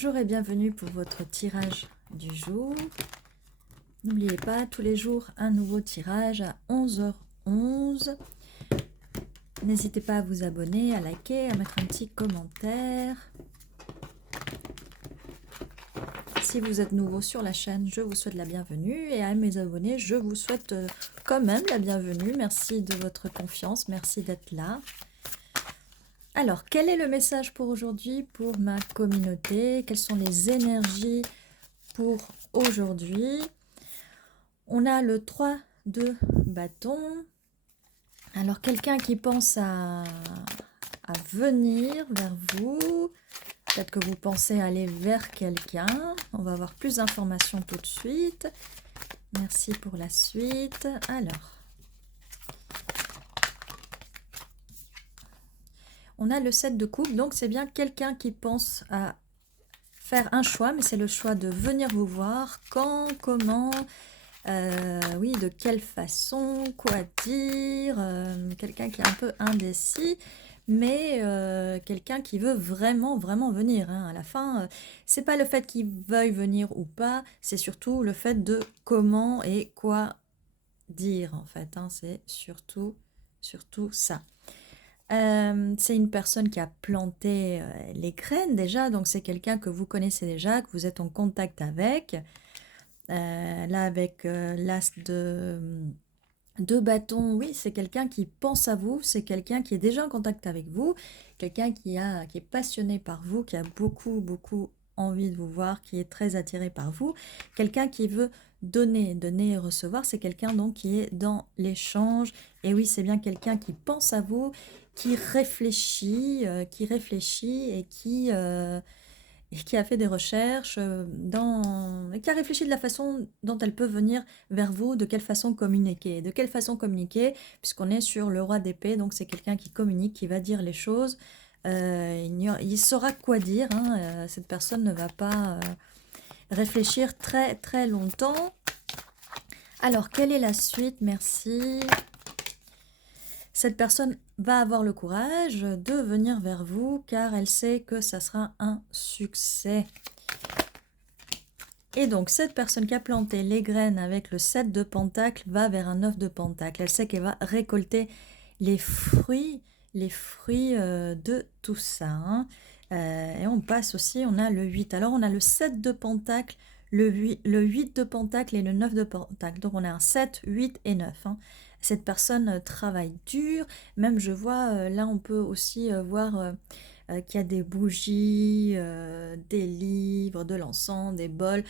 Bonjour et bienvenue pour votre tirage du jour. N'oubliez pas, tous les jours, un nouveau tirage à 11h11. N'hésitez pas à vous abonner, à liker, à mettre un petit commentaire. Si vous êtes nouveau sur la chaîne, je vous souhaite la bienvenue. Et à mes abonnés, je vous souhaite quand même la bienvenue. Merci de votre confiance, merci d'être là. Alors, quel est le message pour aujourd'hui, pour ma communauté? Quelles sont les énergies pour aujourd'hui? On a le 3 de bâton. Alors, quelqu'un qui pense à venir vers vous. Peut-être que vous pensez aller vers quelqu'un. On va avoir plus d'informations tout de suite. Merci pour la suite. Alors, on a le 7 de coupe. Donc, c'est bien quelqu'un qui pense à faire un choix. Mais c'est le choix de venir vous voir. Quand, comment... oui, de quelle façon, quoi dire, quelqu'un qui est un peu indécis, mais quelqu'un qui veut vraiment venir. Hein. À la fin, c'est pas le fait qu'il veuille venir ou pas, c'est surtout le fait de comment et quoi dire, en fait. Hein. C'est surtout ça. C'est une personne qui a planté les graines déjà, donc c'est quelqu'un que vous connaissez déjà, que vous êtes en contact avec. Là, avec l'as de bâton, oui, c'est quelqu'un qui pense à vous, c'est quelqu'un qui est déjà en contact avec vous, quelqu'un qui est passionné par vous, qui a beaucoup envie de vous voir, qui est très attiré par vous, quelqu'un qui veut donner et recevoir, c'est quelqu'un donc qui est dans l'échange, et oui, c'est bien quelqu'un qui pense à vous, qui réfléchit et qui a fait des recherches et qui a réfléchi de la façon dont elle peut venir vers vous, de quelle façon communiquer. De quelle façon communiquer, puisqu'on est sur le roi d'épée, donc c'est quelqu'un qui communique, qui va dire les choses. Il saura quoi dire, hein, cette personne ne va pas réfléchir très longtemps. Alors, quelle est la suite? Merci. Cette personne va avoir le courage de venir vers vous car elle sait que ça sera un succès. Et donc, cette personne qui a planté les graines avec le 7 de pentacle va vers un 9 de pentacle. Elle sait qu'elle va récolter les fruits de tout ça. Hein. Et on passe aussi, on a le 8. Alors, on a le 7 de pentacle, le 8 de pentacle et le 9 de pentacle. Donc, on a un 7, 8 et 9. Hein. Cette personne travaille dur. Même, je vois, là, on peut aussi voir... qu'il y a des bougies, des livres, de l'encens, des bols.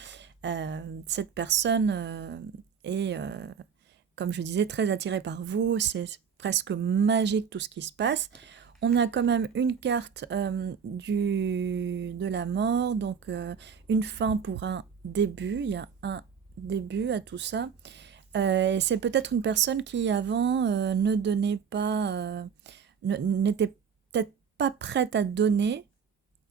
Cette personne est, comme je disais, très attirée par vous. C'est presque magique tout ce qui se passe. On a quand même une carte de la mort, donc une fin pour un début. Il y a un début à tout ça. Et c'est peut-être une personne qui avant ne donnait pas, n'était peut-être pas prête à donner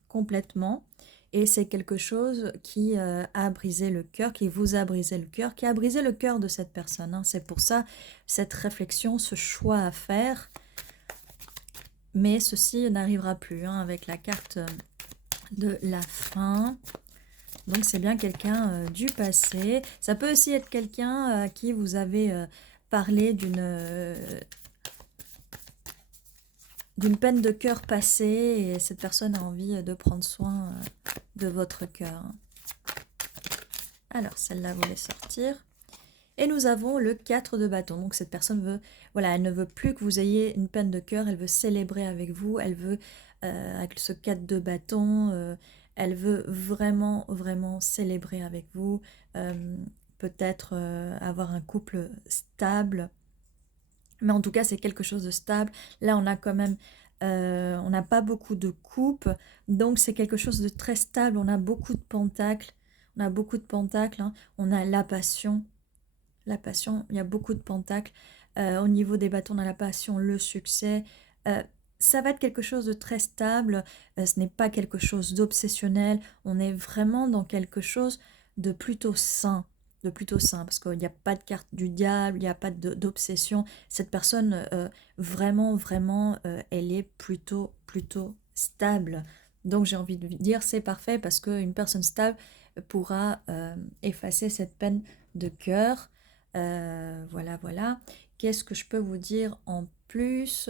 complètement. Et c'est quelque chose qui a brisé le cœur, qui vous a brisé le cœur, qui a brisé le cœur de cette personne. Hein. C'est pour ça, cette réflexion, ce choix à faire. Mais ceci n'arrivera plus hein, avec la carte de la fin. Donc c'est bien quelqu'un du passé. Ça peut aussi être quelqu'un à qui vous avez parlé d'une peine de cœur passée et cette personne a envie de prendre soin de votre cœur. Alors, celle-là voulait sortir. Et nous avons le 4 de bâton. Donc, cette personne veut, voilà, elle ne veut plus que vous ayez une peine de cœur, elle veut célébrer avec vous, elle veut, avec ce 4 de bâton, elle veut vraiment célébrer avec vous, peut-être avoir un couple stable. Mais en tout cas, c'est quelque chose de stable. Là, on a quand même, on n'a pas beaucoup de coupes, donc c'est quelque chose de très stable. On a beaucoup de pentacles, hein. On a la passion, il y a beaucoup de pentacles. Au niveau des bâtons, on a la passion, le succès. Ça va être quelque chose de très stable. Ce n'est pas quelque chose d'obsessionnel. On est vraiment dans quelque chose de plutôt sain. Parce qu'il n'y a pas de carte du diable, il n'y a pas d'obsession. Cette personne, vraiment, elle est plutôt stable. Donc j'ai envie de dire c'est parfait parce qu'une personne stable pourra effacer cette peine de cœur. Voilà, voilà. Qu'est-ce que je peux vous dire en plus?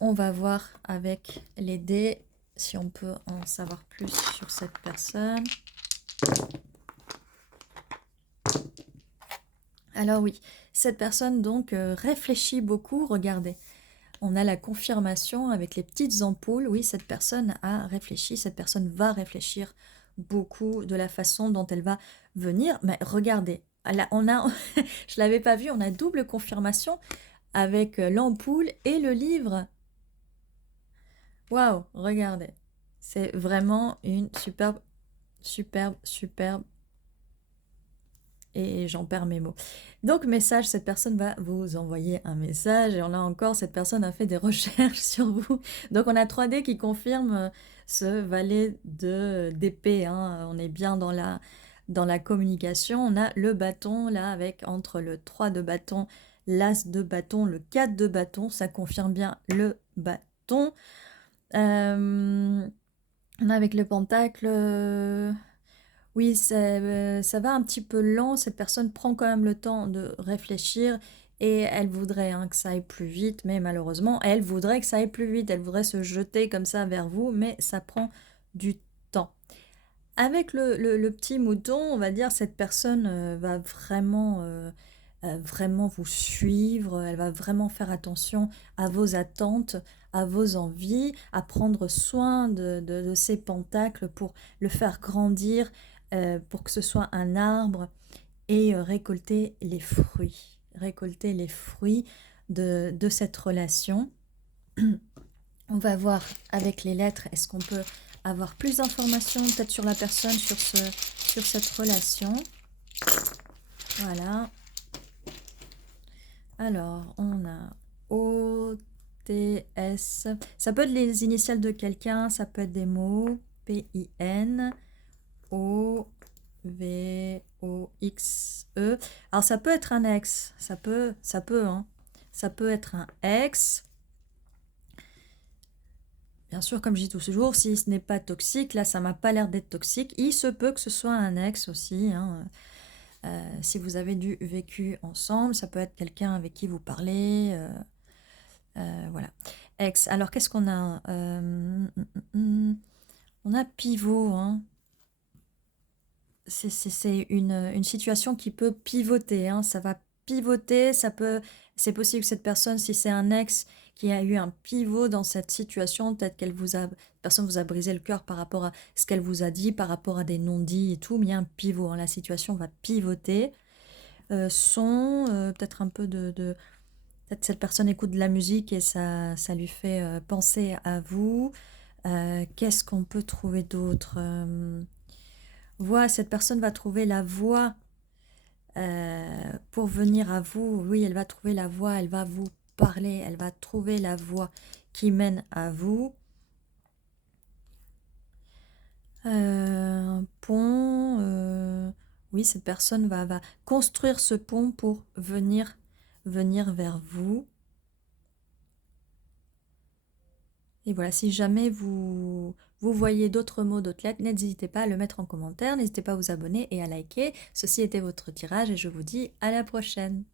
On va voir avec les dés si on peut en savoir plus sur cette personne. Alors oui, cette personne donc réfléchit beaucoup, regardez. On a la confirmation avec les petites ampoules. Oui, cette personne a réfléchi, cette personne va réfléchir beaucoup de la façon dont elle va venir. Mais regardez, là, on a, je l'avais pas vu, on a double confirmation avec l'ampoule et le livre. Waouh, regardez. C'est vraiment une superbe, superbe, superbe. Et j'en perds mes mots. Donc, message, cette personne va vous envoyer un message. Et on a encore, cette personne a fait des recherches sur vous. Donc, on a 3D qui confirme ce valet d'épée. Hein. On est bien dans la communication. On a le bâton, là, avec entre le 3 de bâton, l'as de bâton, le 4 de bâton. Ça confirme bien le bâton. On a avec le pentacle... Oui, ça va un petit peu lent. Cette personne prend quand même le temps de réfléchir et elle voudrait hein, que ça aille plus vite, mais malheureusement, elle voudrait que ça aille plus vite. Elle voudrait se jeter comme ça vers vous, mais ça prend du temps. Avec le petit mouton, on va dire, cette personne va vraiment vous suivre. Elle va vraiment faire attention à vos attentes, à vos envies, à prendre soin de ces pentacles pour le faire grandir, pour que ce soit un arbre et récolter les fruits. Récolter les fruits de cette relation. On va voir avec les lettres, est-ce qu'on peut avoir plus d'informations peut-être sur la personne, sur cette relation. Voilà. Alors, on a O, T, S. Ça peut être les initiales de quelqu'un, ça peut être des mots. P-I-N, O, V, O, X, E. Alors, ça peut être un ex. Ça peut, hein. Ça peut être un ex. Bien sûr, comme je dis toujours, si ce n'est pas toxique, là, ça m'a pas l'air d'être toxique. Il se peut que ce soit un ex aussi, hein. Si vous avez du vécu ensemble, ça peut être quelqu'un avec qui vous parlez. Voilà. Ex. Alors, qu'est-ce qu'on a On a pivot. Hein. C'est une situation qui peut pivoter. Hein. Ça va pivoter. C'est possible que cette personne, si c'est un ex qui a eu un pivot dans cette situation, peut-être personne vous a brisé le cœur par rapport à ce qu'elle vous a dit, par rapport à des non-dits et tout, mais il y a un pivot. Hein. La situation va pivoter. Peut-être un peu peut-être cette personne écoute de la musique et ça lui fait penser à vous. Qu'est-ce qu'on peut trouver d'autre Voix, cette personne va trouver la voix pour venir à vous. Oui, elle va trouver la voix, elle va vous parler, elle va trouver la voie qui mène à vous. Un pont, oui, cette personne va construire ce pont pour venir vers vous. Et voilà, si jamais vous voyez d'autres mots, d'autres lettres, n'hésitez pas à le mettre en commentaire, n'hésitez pas à vous abonner et à liker. Ceci était votre tirage et je vous dis à la prochaine.